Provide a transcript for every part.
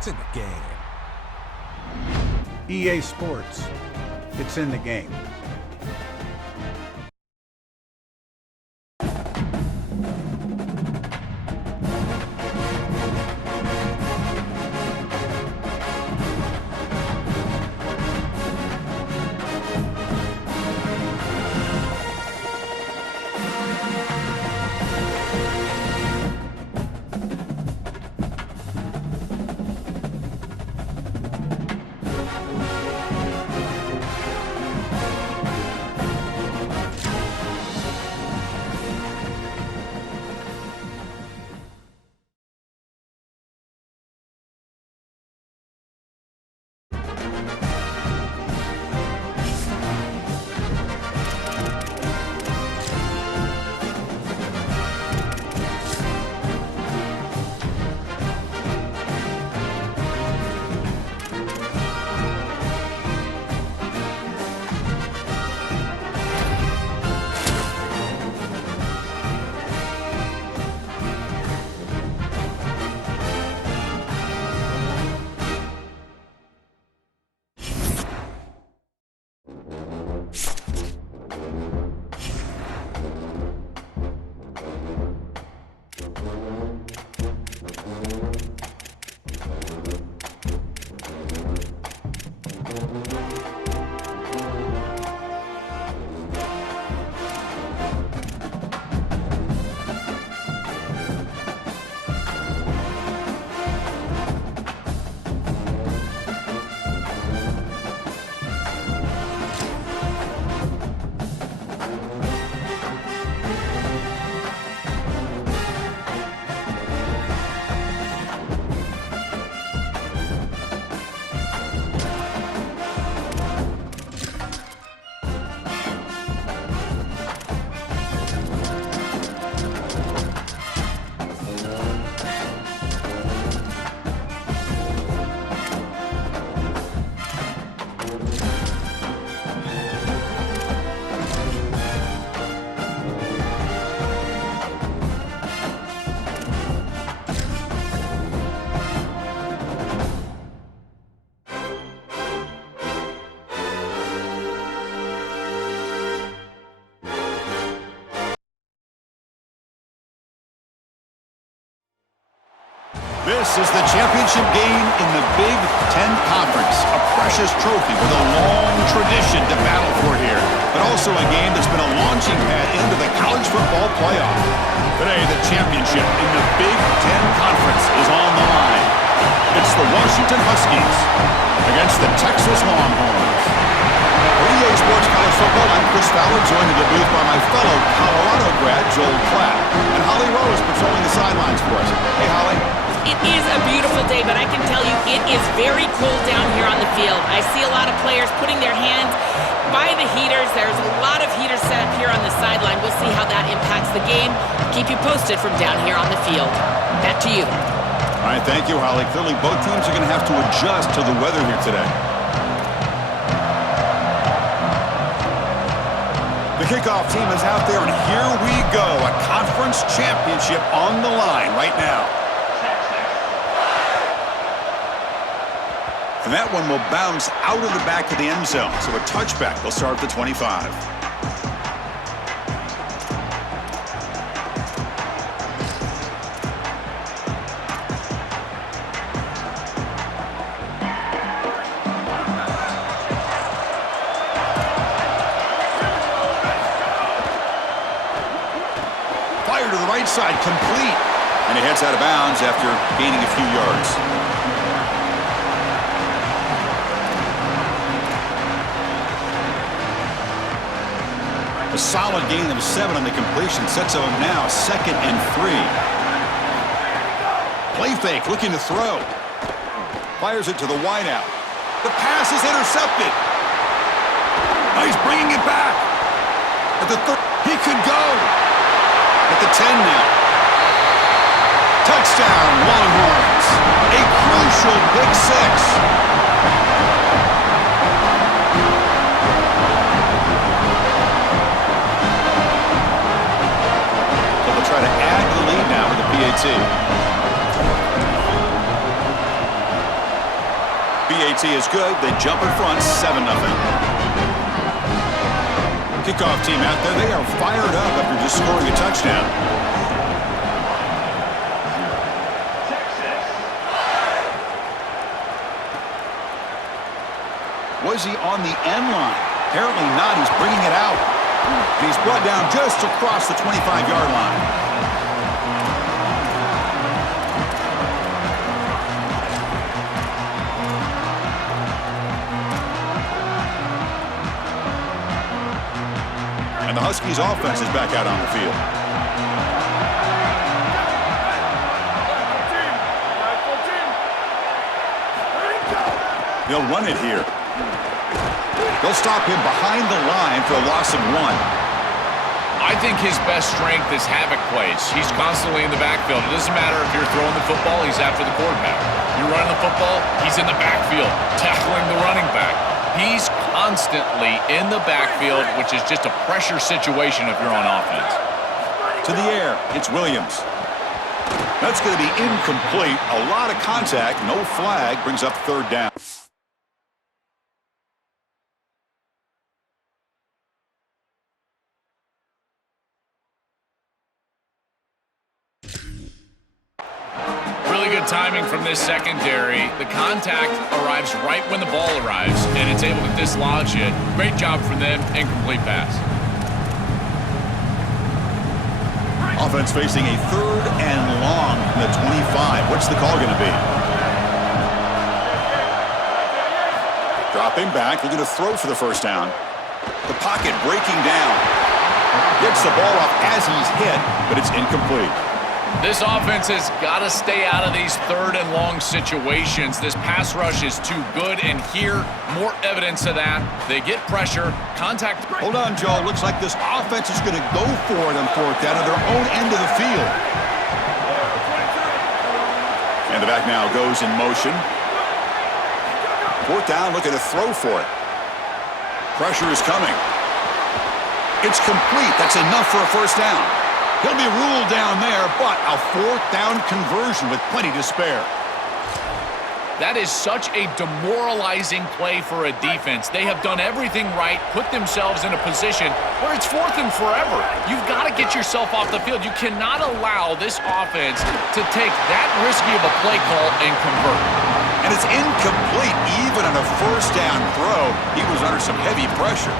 It's in the game. EA Sports. It's in the game. This is the championship game in the Big Ten Conference, a precious trophy with a long tradition to battle for here, but also a game that's been a launching pad into the college football playoff. Today, the championship in the Big Ten Conference is on the line. It's the Washington Huskies against the Texas Longhorns. For EA Sports College Football, I'm Chris Fowler, joined in the booth by my fellow Colorado grad, Joel Klatt, and Holly Rose patrolling the sidelines for us. Hey, Holly. It is a beautiful day, but I can tell you it is very cold down here on the field. I see a lot of players putting their hands by the heaters. There's a lot of heaters set up here on the sideline. We'll see how that impacts the game. Keep you posted from down here on the field. Back to you. All right, thank you, Holly. Clearly, both teams are going to have to adjust to the weather here today. The kickoff team is out there, and here we go. A conference championship on the line right now. And that one will bounce out of the back of the end zone. So a touchback will start at the 25. Fire to the right side, complete. And he heads out of bounds after gaining a few yards. A solid gain of 7 on the completion sets him now 2nd and 3. Play fake, looking to throw. Fires it to the wideout. The pass is intercepted. Now he's bringing it back. At the 3rd, he could go. At the 10 now. Touchdown, Longhorns. A crucial pick 6. Try to add to the lead now with the PAT. BAT is good. They jump in front 7-0. Kickoff team out there. They are fired up after just scoring a touchdown. Was he on the end line? Apparently not. He's bringing it out. And he's brought down just across the 25-yard line. And the Huskies offense is back out on the field. They'll run it here. They'll stop him behind the line for a loss of 1. I think his best strength is havoc plays. He's constantly in the backfield. It doesn't matter if you're throwing the football, he's after the quarterback. You're running the football, he's in the backfield, tackling the running back. He's constantly in the backfield, which is just a pressure situation if you're on offense. To the air, it's Williams. That's going to be incomplete. A lot of contact, no flag, brings up 3rd down. Good timing from this secondary. The contact arrives right when the ball arrives, and it's able to dislodge it. Great job from them. Incomplete pass. Offense facing a 3rd and long from the 25. What's the call going to be? Dropping back, looking to throw for the 1st down. The pocket breaking down. Gets the ball off as he's hit, but it's incomplete. This offense has got to stay out of these 3rd and long situations. This pass rush is too good, and here, more evidence of that. They get pressure, contact. Hold on, Joe. Looks like this offense is going to go for it on 4th down at their own end of the field. And the back now goes in motion. 4th down, looking to throw for it. Pressure is coming. It's complete. That's enough for a 1st down. He'll be ruled down there, but a 4th down conversion with plenty to spare. That is such a demoralizing play for a defense. They have done everything right, put themselves in a position where it's 4th and forever. You've got to get yourself off the field. You cannot allow this offense to take that risky of a play call and convert. And it's incomplete even on a 1st down throw. He was under some heavy pressure.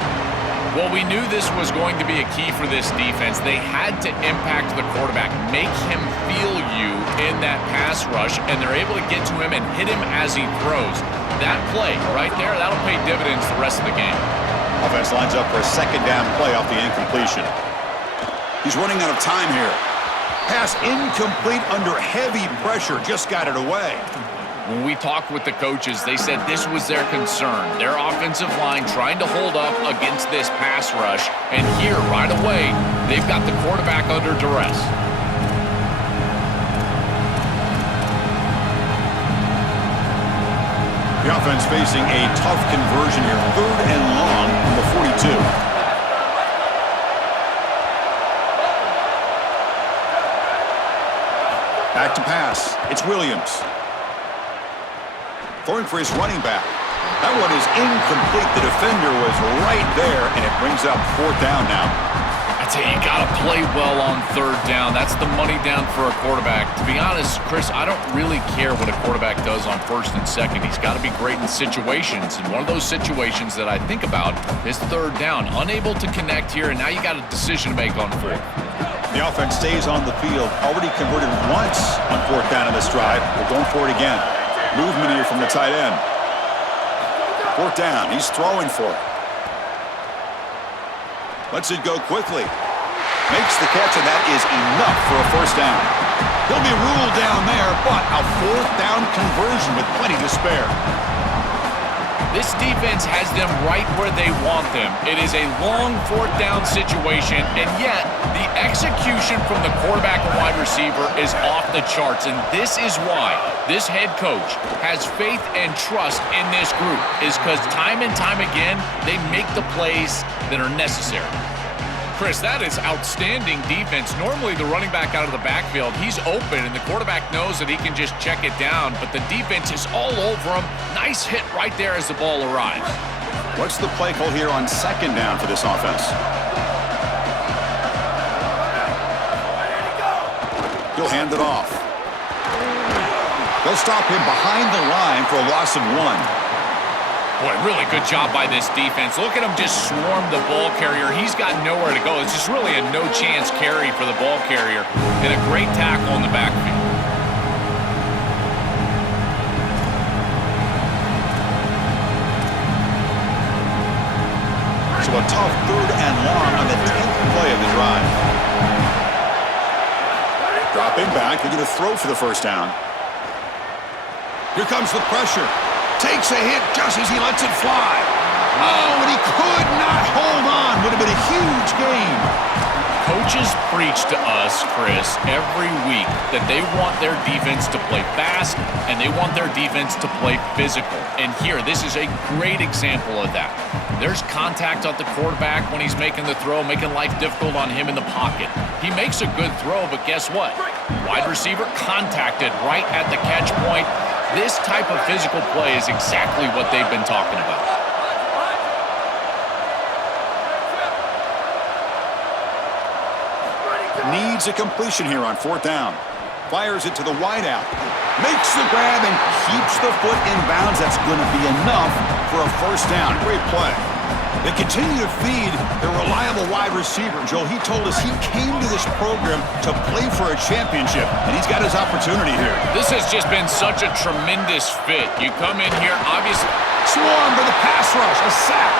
Well, we knew this was going to be a key for this defense. They had to impact the quarterback, make him feel you in that pass rush, and they're able to get to him and hit him as he throws. That play right there, that'll pay dividends the rest of the game. Offense lines up for a 2nd down play off the incompletion. He's running out of time here. Pass incomplete under heavy pressure, just got it away. When we talked with the coaches, they said this was their concern. Their offensive line trying to hold up against this pass rush. And here, right away, they've got the quarterback under duress. The offense facing a tough conversion here. 3rd and long from the 42. Back to pass. It's Williams. Throwing for his running back. That one is incomplete. The defender was right there, and it brings up 4th down now. I tell you, you got to play well on 3rd down. That's the money down for a quarterback. To be honest, Chris, I don't really care what a quarterback does on 1st and 2nd. He's got to be great in situations, and one of those situations that I think about is 3rd down. Unable to connect here, and now you got a decision to make on 4th. The offense stays on the field. Already converted once on 4th down in this drive. We're going for it again. Movement here from the tight end. 4th down. He's throwing for it. Lets it go quickly. Makes the catch, and that is enough for a 1st down. He'll be ruled down there, but a 4th down conversion with plenty to spare. This defense has them right where they want them. It is a long 4th down situation, and yet the execution from the quarterback and wide receiver is off the charts, and this is why this head coach has faith and trust in this group, is because time and time again, they make the plays that are necessary. Chris, that is outstanding defense. Normally, the running back out of the backfield, he's open, and the quarterback knows that he can just check it down, but the defense is all over him. Nice hit right there as the ball arrives. What's the play call here on second down for this offense? He'll hand it off. They'll stop him behind the line for a loss of 1. Boy, really good job by this defense. Look at him just swarm the ball carrier. He's got nowhere to go. It's just really a no-chance carry for the ball carrier and a great tackle in the backfield. So a tough 3rd and long on the 10th play of the drive. Dropping back, they're going to throw for the first down. Here comes the pressure. Takes a hit just as he lets it fly. Oh, and he could not hold on. Would have been a huge gain. Coaches preach to us, Chris, every week that they want their defense to play fast and they want their defense to play physical. And here, this is a great example of that. There's contact at the quarterback when he's making the throw, making life difficult on him in the pocket. He makes a good throw, but guess what? Wide receiver contacted right at the catch point. This type of physical play is exactly what they've been talking about. Needs a completion here on 4th down. Fires it to the wideout. Makes the grab and keeps the foot in bounds. That's going to be enough for a first down. Great play. They continue to feed their reliable wide receiver. Joe, he told us he came to this program to play for a championship, and he's got his opportunity here. This has just been such a tremendous fit. You come in here, obviously. Swarm for the pass rush, a sack.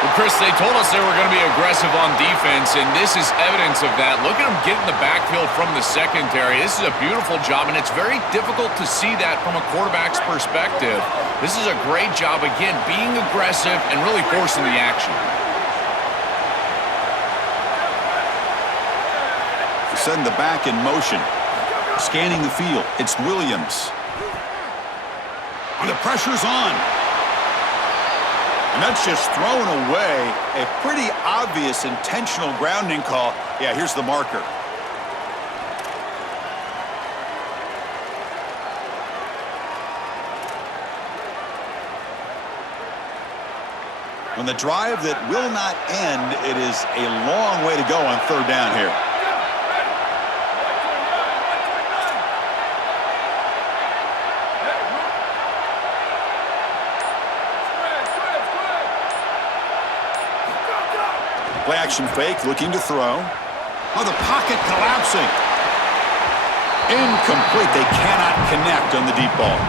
Well, Chris, they told us they were going to be aggressive on defense, and this is evidence of that. Look at them get in the backfield from the secondary. This is a beautiful job, and it's very difficult to see that from a quarterback's perspective. This is a great job, again, being aggressive and really forcing the action. Setting the back in motion. Scanning the field. It's Williams. And the pressure's on. And that's just thrown away. A pretty obvious intentional grounding call. Yeah, here's the marker. On the drive that will not end, it is a long way to go on 3rd down here. Play action fake, looking to throw. Oh, the pocket collapsing. Incomplete. They cannot connect on the deep ball.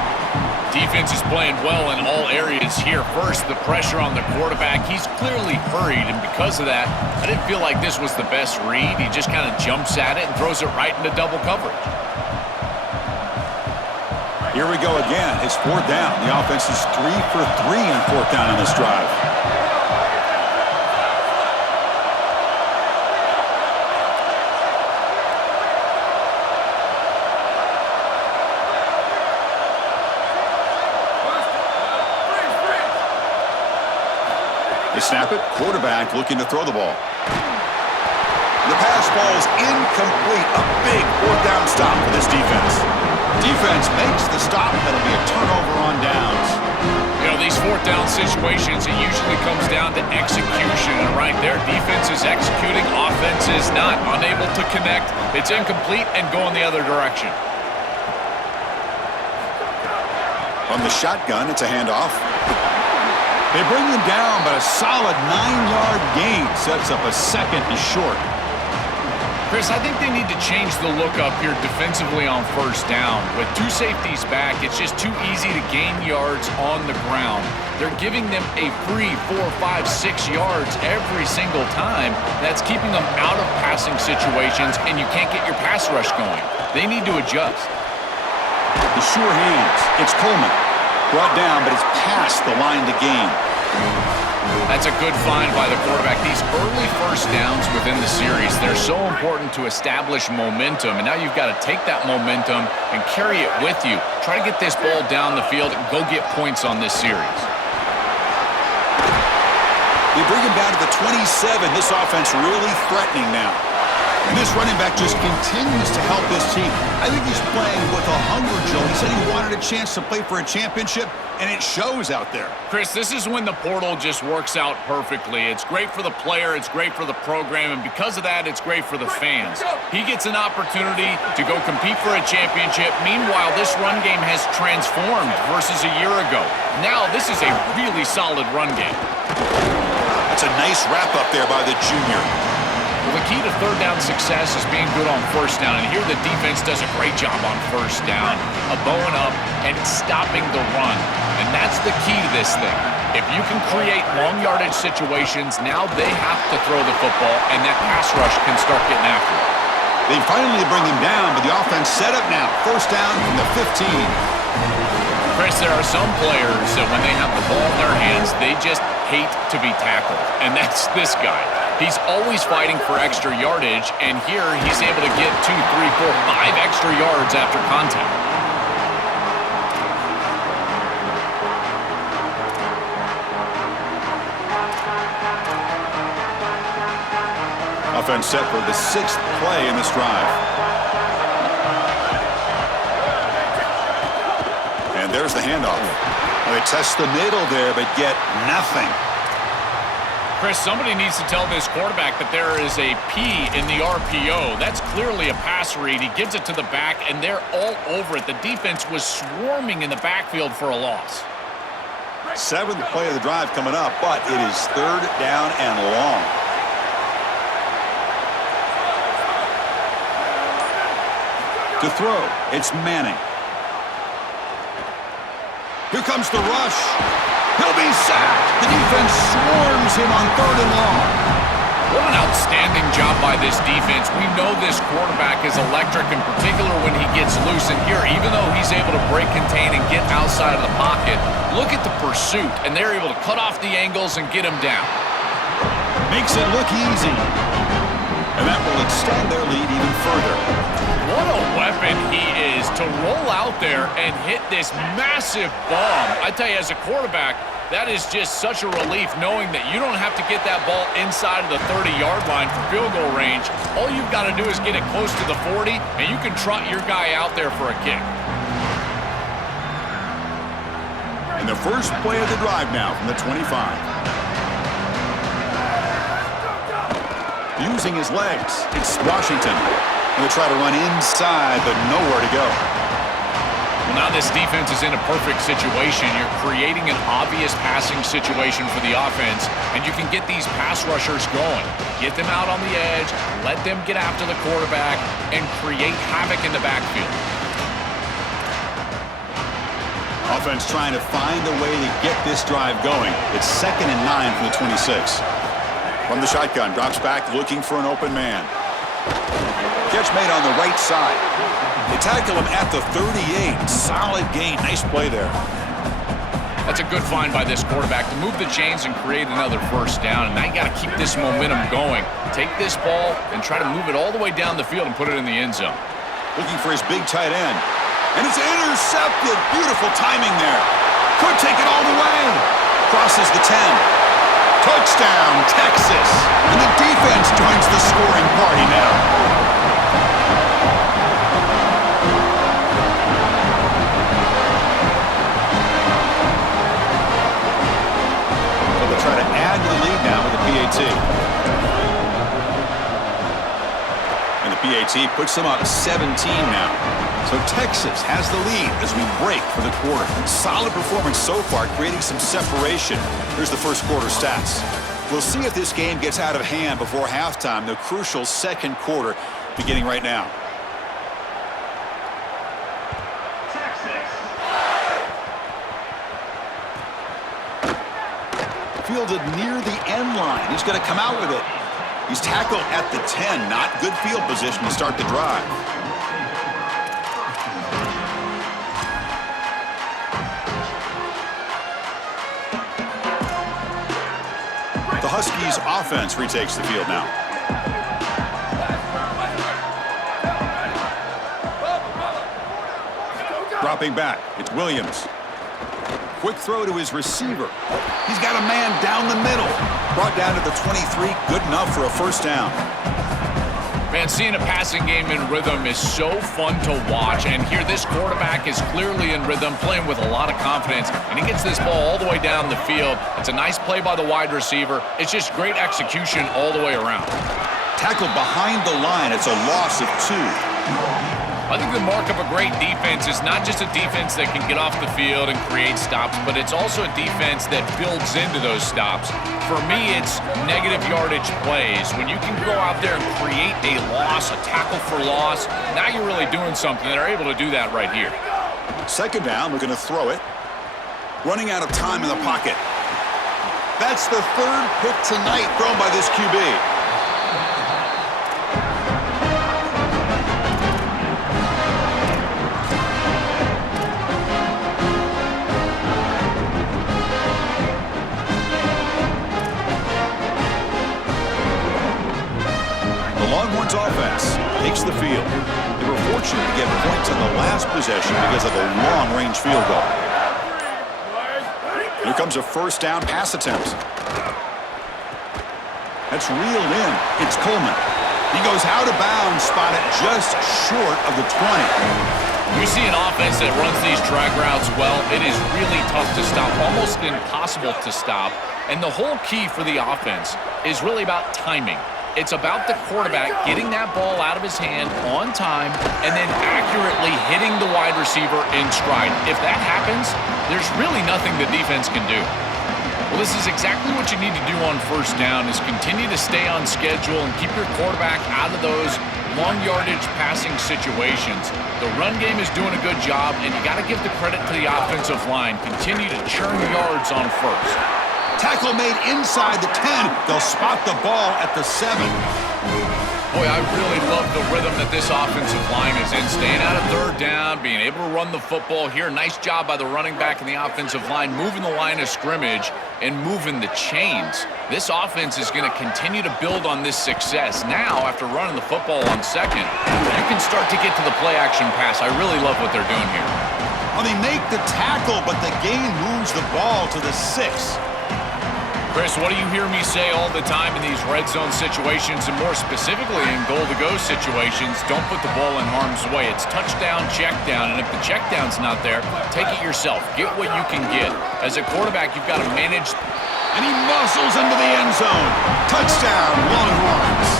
Defense is playing well in all areas here. First, the pressure on the quarterback. He's clearly hurried, and because of that, I didn't feel like this was the best read. He just kind of jumps at it and throws it right into double coverage. Here we go again. It's 4th down. The offense is 3 for 3 on 4th down on this drive. Snap it. Quarterback looking to throw the ball. The pass ball is incomplete. A big 4th down stop for this defense. Defense makes the stop. That'll be a turnover on downs. You know, these 4th down situations, it usually comes down to execution. And right there, defense is executing. Offense is not. Unable to connect. It's incomplete and going the other direction. From the shotgun, it's a handoff. They bring him down, but a solid 9-yard gain sets up a 2nd and short. Chris, I think they need to change the look up here defensively on 1st down. With 2 safeties back, it's just too easy to gain yards on the ground. They're giving them a free 4, 5, 6 yards every single time. That's keeping them out of passing situations, and you can't get your pass rush going. They need to adjust. The sure hands. It's Coleman. Brought down, but it's past the line to gain. That's a good find by the quarterback. These early 1st downs within the series, they're so important to establish momentum. And now you've got to take that momentum and carry it with you. Try to get this ball down the field and go get points on this series. They bring him down to the 27. This offense really threatening now. And this running back just continues to help this team. I think he's playing with a hunger, Joe. He said he wanted a chance to play for a championship, and it shows out there. Chris, this is when the portal just works out perfectly. It's great for the player, it's great for the program, and because of that, it's great for the fans. He gets an opportunity to go compete for a championship. Meanwhile, this run game has transformed versus a year ago. Now, this is a really solid run game. That's a nice wrap-up there by the junior. Well, the key to third down success is being good on first down, and here the defense does a great job on first down of bowing up and stopping the run, and that's the key to this thing. If you can create long yardage situations, now they have to throw the football, and that pass rush can start getting after it. They finally bring him down, but the offense set up now. First down from the 15. Chris, there are some players that when they have the ball in their hands, they just hate to be tackled, and that's this guy. He's always fighting for extra yardage, and here he's able to get 2, 3, 4, 5 extra yards after contact. Offense set for the 6th play in this drive. And there's the handoff. They test the middle there, but get nothing. Chris, somebody needs to tell this quarterback that there is a P in the RPO. That's clearly a pass read. He gives it to the back, and they're all over it. The defense was swarming in the backfield for a loss. 7th play of the drive coming up, but it is 3rd down and long. To throw, it's Manning. Here comes the rush. He'll be sacked. The defense swarms him on 3rd and long. What an outstanding job by this defense. We know this quarterback is electric, in particular when he gets loose. And here, even though he's able to break, contain, and get outside of the pocket, look at the pursuit. And they're able to cut off the angles and get him down. Makes it look easy. And that will extend their lead even further. What a weapon he is to roll out there and hit this massive bomb. I tell you, as a quarterback, that is just such a relief knowing that you don't have to get that ball inside of the 30-yard line for field goal range. All you've got to do is get it close to the 40, and you can trot your guy out there for a kick. And the first play of the drive now from the 25. Using his legs, it's Washington. He'll try to run inside, but nowhere to go. Well, now this defense is in a perfect situation. You're creating an obvious passing situation for the offense, and you can get these pass rushers going. Get them out on the edge, let them get after the quarterback, and create havoc in the backfield. Offense trying to find a way to get this drive going. It's 2nd and 9 from the 26. From the shotgun, drops back looking for an open man. Catch made on the right side. They tackle him at the 38. Solid gain. Nice play there. That's a good find by this quarterback to move the chains and create another first down. And now you got to keep this momentum going. Take this ball and try to move it all the way down the field and put it in the end zone. Looking for his big tight end. And it's intercepted. Beautiful timing there. Could take it all the way. Crosses the 10. Touchdown, Texas. And the defense joins the scoring party now. Try to add to the lead now with the PAT. And the PAT puts them up 17 now. So Texas has the lead as we break for the quarter. Solid performance so far, creating some separation. Here's the first quarter stats. We'll see if this game gets out of hand before halftime, the crucial second quarter beginning right now. Fielded near the end line. He's going to come out with it. He's tackled at the 10. Not good field position to start the drive. The Huskies offense retakes the field now. Dropping back. It's Williams. Quick throw to his receiver. He's got a man down the middle. Brought down to the 23, good enough for a first down. Man, seeing a passing game in rhythm is so fun to watch, and here this quarterback is clearly in rhythm, playing with a lot of confidence, and he gets this ball all the way down the field. It's a nice play by the wide receiver. It's just great execution all the way around. Tackled behind the line. It's a loss of 2. I think the mark of a great defense is not just a defense that can get off the field and create stops, but it's also a defense that builds into those stops. For me, it's negative yardage plays. When you can go out there and create a loss, a tackle for loss, now you're really doing something. They're able to do that right here. Second down, we're going to throw it. Running out of time in the pocket. That's the 3rd pick tonight thrown by this QB. Longhorns offense takes the field. They were fortunate to get points on the last possession because of a long-range field goal. Here comes a first down pass attempt. That's reeled in. It's Coleman. He goes out of bounds, spotted just short of the 20. You see an offense that runs these drag routes well, it is really tough to stop, almost impossible to stop. And the whole key for the offense is really about timing. It's about the quarterback getting that ball out of his hand on time and then accurately hitting the wide receiver in stride. If that happens, there's really nothing the defense can do. Well, this is exactly what you need to do on first down is continue to stay on schedule and keep your quarterback out of those long yardage passing situations. The run game is doing a good job, and you got to give the credit to the offensive line. Continue to churn yards on first. Tackle made inside the 10. They'll spot the ball at the 7. Boy, I really love the rhythm that this offensive line is in. Staying out of third down, being able to run the football here. Nice job by the running back and the offensive line, moving the line of scrimmage and moving the chains. This offense is going to continue to build on this success. Now, after running the football on second, you can start to get to the play-action pass. I really love what they're doing here. Well, they make the tackle, but the gain moves the ball to the 6. Chris, what do you hear me say all the time in these red zone situations, and more specifically in goal-to-go situations? Don't put the ball in harm's way. It's touchdown, check down, and if the check down's not there, take it yourself. Get what you can get. As a quarterback, you've got to manage. And he muscles into the end zone. Touchdown, Longhorns.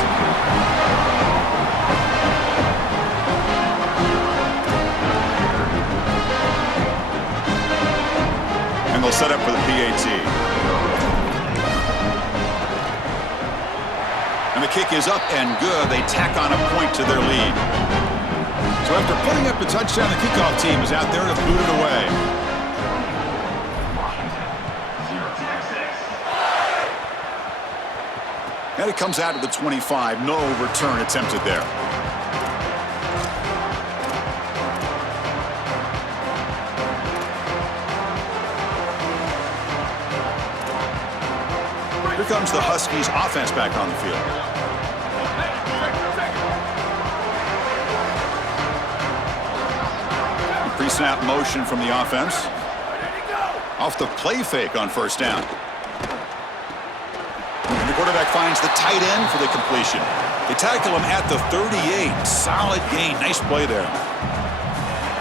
And they'll set up for the PAT. And the kick is up and good. They tack on a point to their lead. So after putting up the touchdown, the kickoff team is out there to boot it away. And it comes out to the 25. No return attempted there. Here comes the Huskies offense back on the field. Pre-snap motion from the offense. Off the play fake on first down. And the quarterback finds the tight end for the completion. They tackle him at the 38. Solid gain. Nice play there.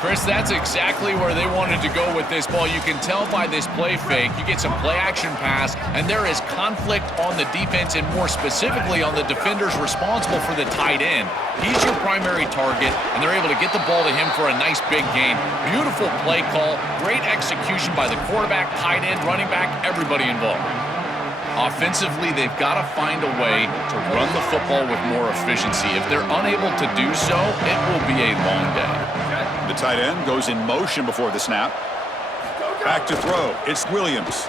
Chris, that's exactly where they wanted to go with this ball. You can tell by this play fake. You get some play-action pass, and there is conflict on the defense and more specifically on the defenders responsible for the tight end. He's your primary target, and they're able to get the ball to him for a nice big gain. Beautiful play call, great execution by the quarterback, tight end, running back, everybody involved. Offensively, they've got to find a way to run the football with more efficiency. If they're unable to do so, it will be a long day. The tight end goes in motion before the snap. Back to throw. It's Williams.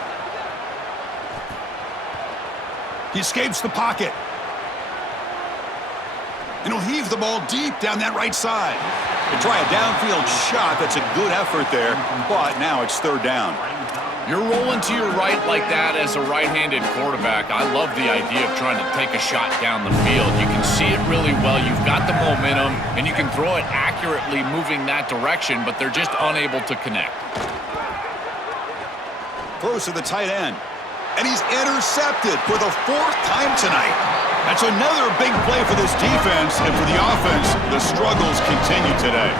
He escapes the pocket. And he'll heave the ball deep down that right side. They try a downfield shot. That's a good effort there, but now it's third down. You're rolling to your right like that as a right-handed quarterback. I love the idea of trying to take a shot down the field. You can see it really well. You've got the momentum, and you can throw it accurately moving that direction, but they're just unable to connect. Throws to the tight end. And he's intercepted for the 4th time tonight. That's another big play for this defense, and for the offense, the struggles continue today.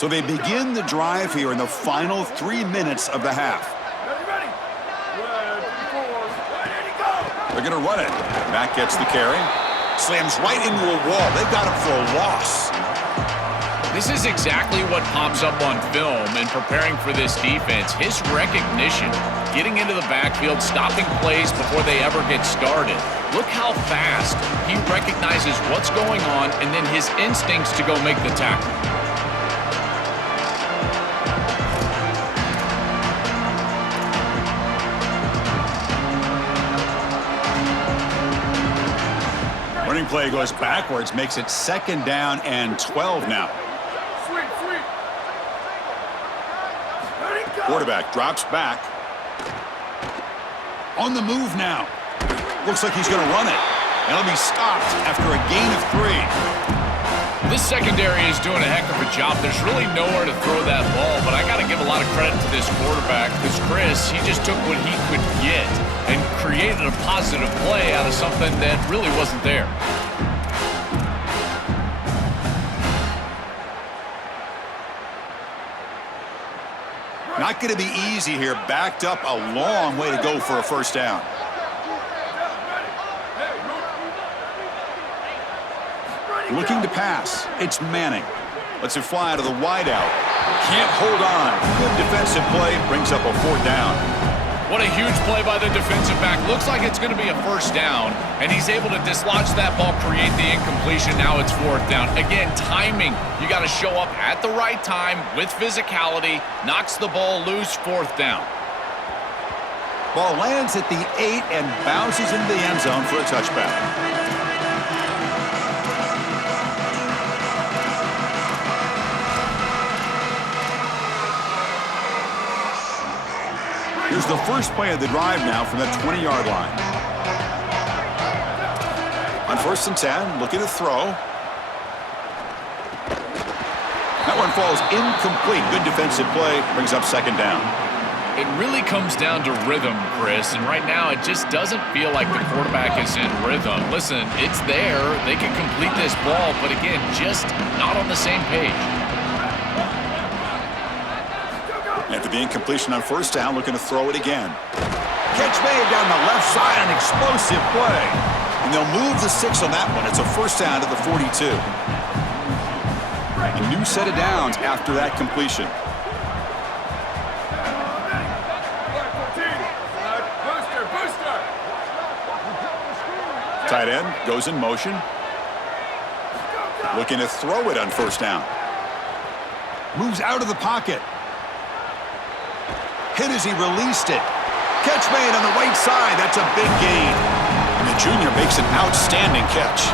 So they begin the drive here in the final 3 minutes of the half. They're going to run it. Matt gets the carry. Slams right into a wall. They got him for a loss. This is exactly what pops up on film in preparing for this defense. His recognition, getting into the backfield, stopping plays before they ever get started. Look how fast he recognizes what's going on and then his instincts to go make the tackle. Running play goes backwards, makes it 2nd down and 12 now. Quarterback drops back. On the move now. Looks like he's going to run it. And it'll be stopped after a gain of 3. This secondary is doing a heck of a job. There's really nowhere to throw that ball, but I got to give a lot of credit to this quarterback because Chris, he just took what he could get and created a positive play out of something that really wasn't there. Not going to be easy here. Backed up a long way to go for a 1st down. Looking to pass. It's Manning. Lets it fly out of the wideout. Can't hold on. Good defensive play. Brings up a 4th down. What a huge play by the defensive back. Looks like it's going to be a 1st down, and he's able to dislodge that ball, create the incompletion. Now it's 4th down. Again, timing. You got to show up at the right time with physicality. Knocks the ball loose, 4th down. Ball lands at the 8 and bounces into the end zone for a touchback. Here's the first play of the drive now from the 20-yard line. On 1st and 10, looking to throw. That one falls incomplete. Good defensive play. Brings up 2nd down. It really comes down to rhythm, Chris, and right now it just doesn't feel like the quarterback is in rhythm. Listen, it's there. They can complete this ball, but again, just not on the same page. After the incompletion on 1st down, looking to throw it again. Catch made down the left side, an explosive play. And they'll move the 6 on that one. It's a 1st down to the 42. A new set of downs after that completion. Tight end goes in motion. Looking to throw it on 1st down. Moves out of the pocket. Hit as he released it. Catch made on the right side. That's a big gain. And the junior makes an outstanding catch.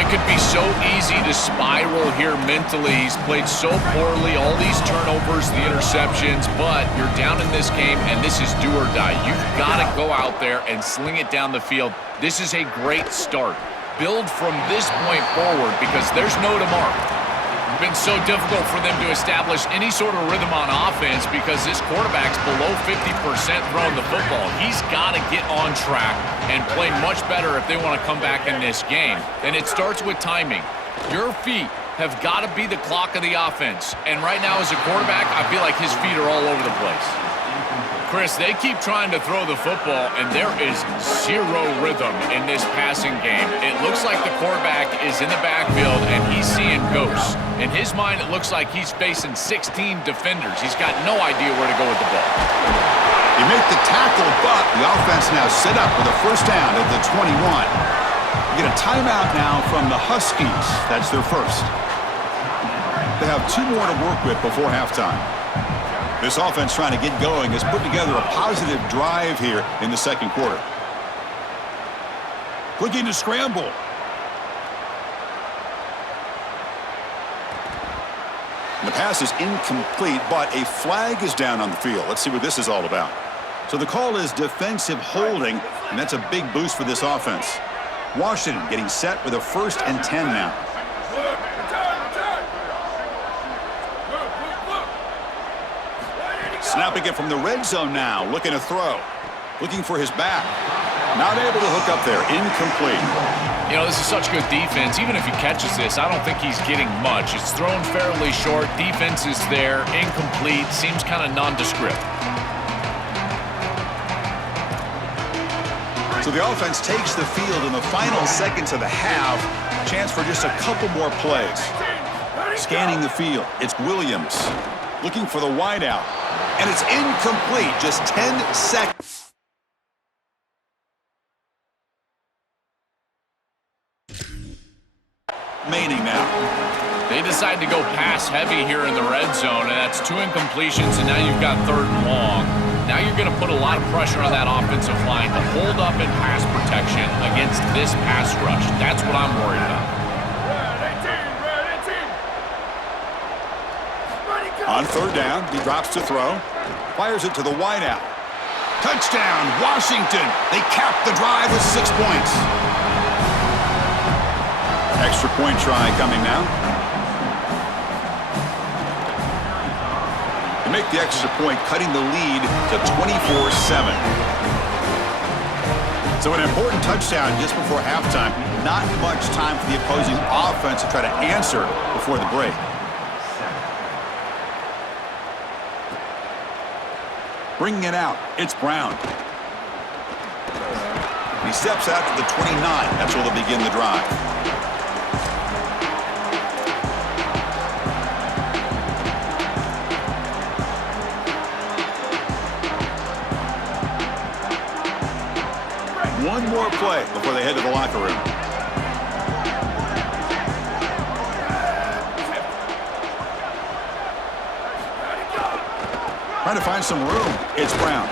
It could be so easy to spiral here mentally. He's played so poorly, all these turnovers, the interceptions, but you're down in this game, and this is do or die. You've got to go out there and sling it down the field. This is a great start. Build from this point forward because there's no tomorrow. Been so difficult for them to establish any sort of rhythm on offense because this quarterback's below 50% throwing the football. He's got to get on track and play much better if they want to come back in this game. And it starts with timing. Your feet have got to be the clock of the offense. And right now as a quarterback, I feel like his feet are all over the place. Chris, they keep trying to throw the football, and there is zero rhythm in this passing game. It looks like the quarterback is in the backfield, and he's seeing ghosts. In his mind, it looks like he's facing 16 defenders. He's got no idea where to go with the ball. You make the tackle, but the offense now set up with a 1st down at the 21. You get a timeout now from the Huskies. That's their first. They have 2 more to work with before halftime. This offense trying to get going has put together a positive drive here in the 2nd quarter. Looking to scramble. The pass is incomplete, but a flag is down on the field. Let's see what this is all about. So the call is defensive holding, and that's a big boost for this offense. Washington getting set with a 1st and 10 now. Snapping it from the red zone now, looking to throw. Looking for his back. Not able to hook up there, incomplete. You know, this is such good defense. Even if he catches this, I don't think he's getting much. It's thrown fairly short. Defense is there, incomplete, seems kind of nondescript. So the offense takes the field in the final seconds of the half. Chance for just a couple more plays. Scanning the field, it's Williams. Looking for the wideout. And it's incomplete, just 10 seconds. Manning now. They decide to go pass heavy here in the red zone, and that's 2 incompletions, and now you've got 3rd and long. Now you're going to put a lot of pressure on that offensive line to hold up in pass protection against this pass rush. That's what I'm worried about. On 3rd down, he drops to throw. Fires it to the wideout. Touchdown, Washington. They cap the drive with 6 points. Extra point try coming now. They make the extra point, cutting the lead to 24-7. So an important touchdown just before halftime. Not much time for the opposing offense to try to answer before the break. Bringing it out, it's Brown. He steps out to the 29. That's where they'll begin the drive. One more play before they head to the locker room. Trying to find some room. It's Brown.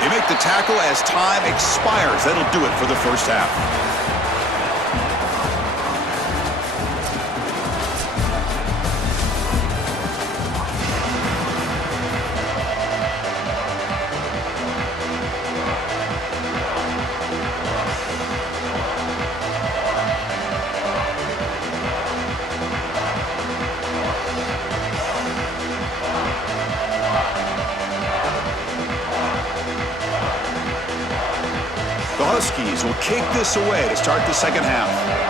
They make the tackle as time expires. That'll do it for the first half. The Huskies will kick this away to start the second half.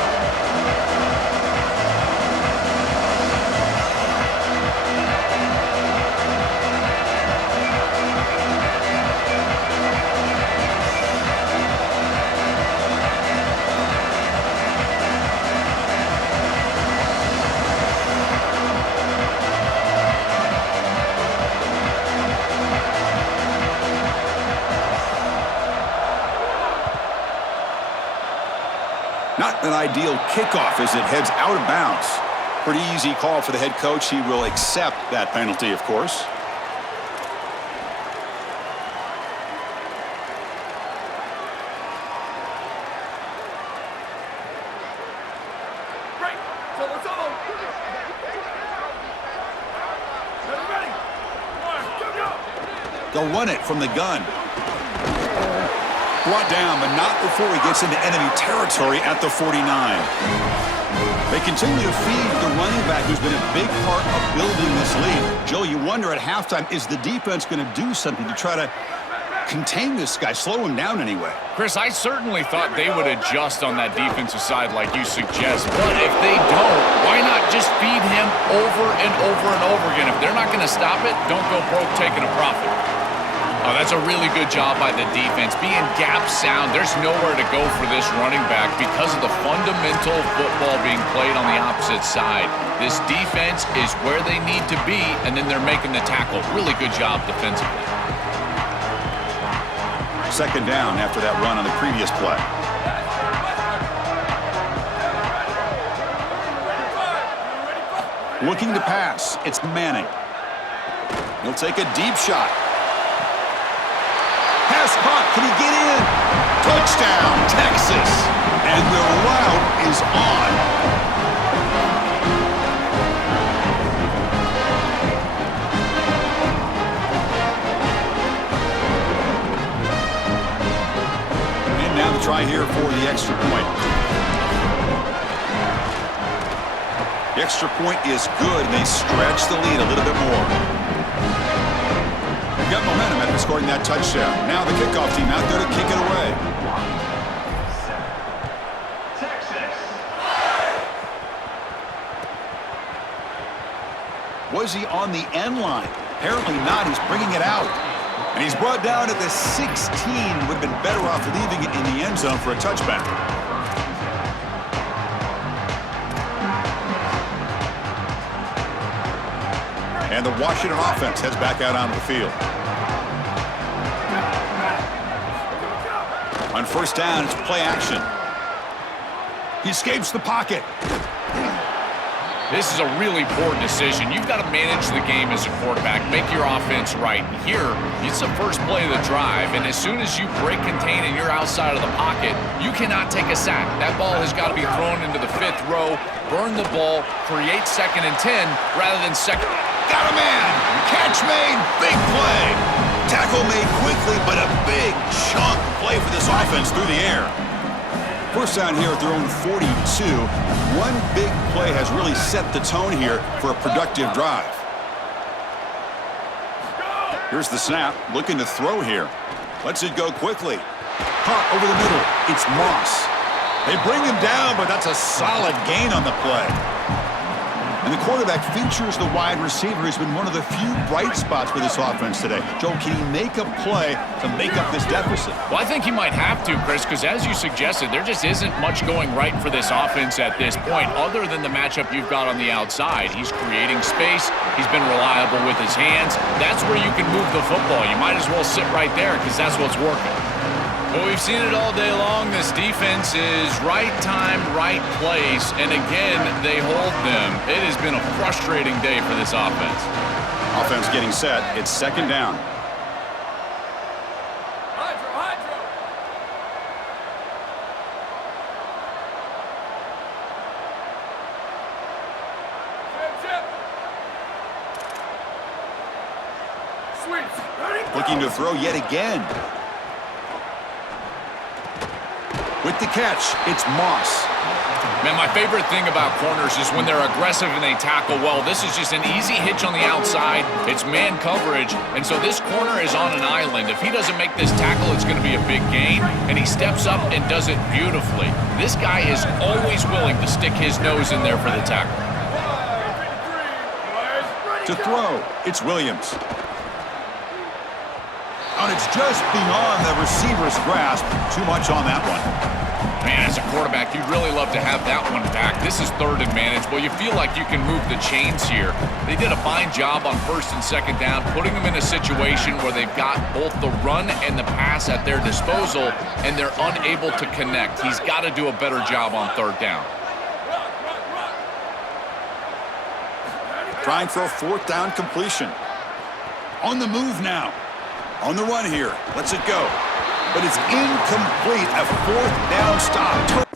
Not an ideal kickoff as it heads out of bounds. Pretty easy call for the head coach. He will accept that penalty, of course. They'll run it from the gun. Brought down, but not before he gets into enemy territory at the 49. They continue to feed the running back who's been a big part of building this lead. Joe, you wonder at halftime, is the defense going to do something to try to contain this guy, slow him down anyway? Chris, I certainly thought they would adjust on that defensive side like you suggest, but if they don't, why not just feed him over and over and over again? If they're not going to stop it, don't go broke taking a profit. Oh, that's a really good job by the defense. Being gap sound, there's nowhere to go for this running back because of the fundamental football being played on the opposite side. This defense is where they need to be, and then they're making the tackle. Really good job defensively. Second down after that run on the previous play. Looking to pass, it's Manning. He'll take a deep shot. Pass caught, can he get in? Touchdown, Texas. And the route is on. to try here for the extra point. The extra point is good, and they stretch the lead a little bit more. They've got momentum after scoring that touchdown. Now the kickoff team out there to kick it away. Was he on the end line? Apparently not. He's bringing it out. And he's brought down at the 16. Would have been better off leaving it in the end zone for a touchback. And the Washington offense heads back out onto the field. On first down, it's play action. He escapes the pocket. This is a really poor decision. You've got to manage the game as a quarterback, make your offense right. Here, it's the first play of the drive, and as soon as you break contain and you're outside of the pocket, you cannot take a sack. That ball has got to be thrown into the 5th row, burn the ball, create 2nd and 10 rather than second. Got a man. Catch made. Big play. Tackle made quickly, but a big chunk play for this offense through the air. First down here at their own 42. One big play has really set the tone here for a productive drive. Here's the snap. Looking to throw here. Lets it go quickly. Caught over the middle. It's Moss. They bring him down, but that's a solid gain on the play. And the quarterback features the wide receiver. He's been one of the few bright spots for this offense today. Joe, can he make a play to make up this deficit? Well, I think he might have to, Chris, because as you suggested, there just isn't much going right for this offense at this point, other than the matchup you've got on the outside. He's creating space. He's been reliable with his hands. That's where you can move the football. You might as well sit right there because that's what's working. Well, we've seen it all day long. This defense is right time, right place, and again, they hold them. It has been a frustrating day for this offense. Offense getting set. It's 2nd down. Looking to throw yet again. With the catch, it's Moss. Man, my favorite thing about corners is when they're aggressive and they tackle well. This is just an easy hitch on the outside. It's man coverage, and so this corner is on an island. If he doesn't make this tackle, it's going to be a big gain, and he steps up and does it beautifully. This guy is always willing to stick his nose in there for the tackle. To throw, it's Williams. And it's just beyond the receiver's grasp. Too much on that one. Man, as a quarterback, you'd really love to have that one back. This is 3rd and manageable. You feel like you can move the chains here. They did a fine job on 1st and 2nd down, putting them in a situation where they've got both the run and the pass at their disposal, and they're unable to connect. He's got to do a better job on 3rd down. Trying for a 4th down completion. On the move now. On the run here. Lets it go. But it's incomplete. A 4th down stop.